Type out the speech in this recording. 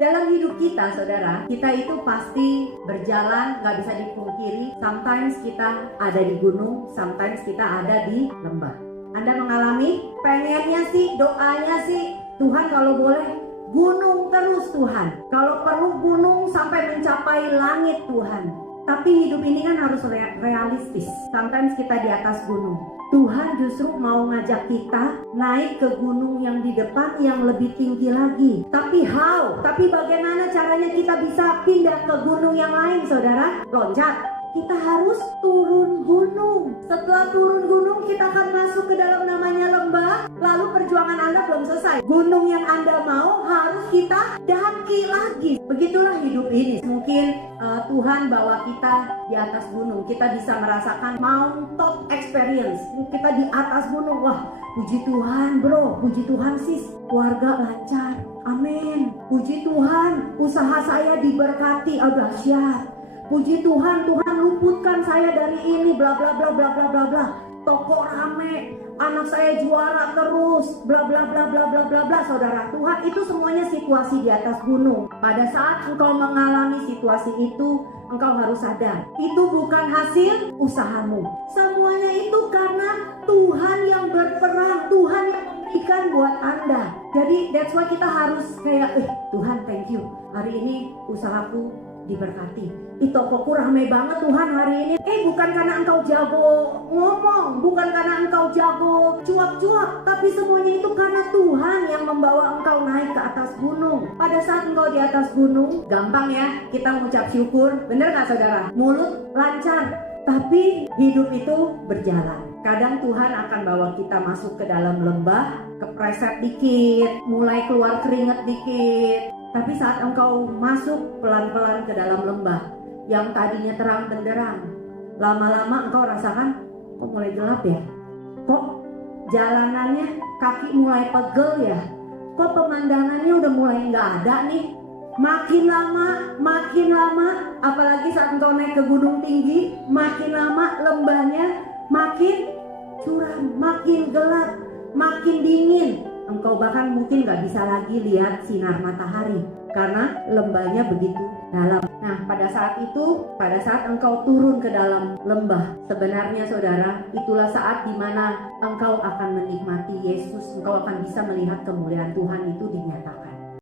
Dalam hidup kita, saudara, kita itu pasti berjalan, gak bisa dipungkiri. Sometimes kita ada di gunung, sometimes kita ada di lembah. Anda mengalami? Pengennya sih, doanya sih, Tuhan kalau boleh gunung terus Tuhan. Kalau perlu gunung sampai mencapai langit Tuhan. Tapi hidup ini kan harus realistis. Sometimes kita di atas gunung. Tuhan justru mau ngajak kita naik ke gunung yang di depan yang lebih tinggi lagi. Tapi how? Tapi bagaimana caranya kita bisa pindah ke gunung yang lain, saudara? Loncat. Kita harus turun gunung. Setelah turun gunung, kita akan masuk ke dalam namanya lembah. Lalu perjuangan Anda belum selesai. Gunung yang Anda mau harus kita daki lagi. Begitulah hidup ini. Mungkin Tuhan bawa kita di atas gunung. Kita bisa merasakan mountain experience. Kita di atas gunung. Wah, puji Tuhan bro, puji Tuhan sis, keluarga lancar. Amin. Puji Tuhan, usaha saya diberkati. Oh dahsyat. Puji Tuhan, Tuhan luputkan saya dari ini, bla bla bla bla bla bla bla. Toko rame, anak saya juara terus, bla bla bla bla bla bla bla. Saudara, Tuhan itu semuanya situasi di atas gunung. Pada saat engkau mengalami situasi itu, engkau harus sadar, itu bukan hasil usahamu. Semuanya itu karena Tuhan yang berperang, Tuhan yang memberikan buat Anda. Jadi that's why kita harus kayak, Tuhan thank you, hari ini usahaku diberkati. Tokoku rame banget Tuhan hari ini. Bukan karena engkau jago ngomong, bukan karena engkau jago cuap-cuap, tapi semuanya itu karena Tuhan yang membawa engkau naik ke atas gunung. Pada saat engkau di atas gunung, gampang ya kita mengucap syukur, bener gak saudara? Mulut lancar, tapi hidup itu berjalan. Kadang Tuhan akan bawa kita masuk ke dalam lembah, kepreset dikit, mulai keluar keringet dikit. Tapi saat engkau masuk pelan-pelan ke dalam lembah yang tadinya terang benderang, lama-lama engkau rasakan kok mulai gelap ya? Kok jalanannya kaki mulai pegel ya? Kok pemandangannya udah mulai nggak ada nih? Makin lama, apalagi saat engkau naik ke gunung tinggi, makin lama lembahnya makin curam, makin gelap, makin dingin. Engkau bahkan mungkin gak bisa lagi lihat sinar matahari karena lembahnya begitu dalam. Nah, pada saat engkau turun ke dalam lembah, sebenarnya saudara, itulah saat dimana engkau akan menikmati Yesus. Engkau akan bisa melihat kemuliaan Tuhan itu dinyatakan.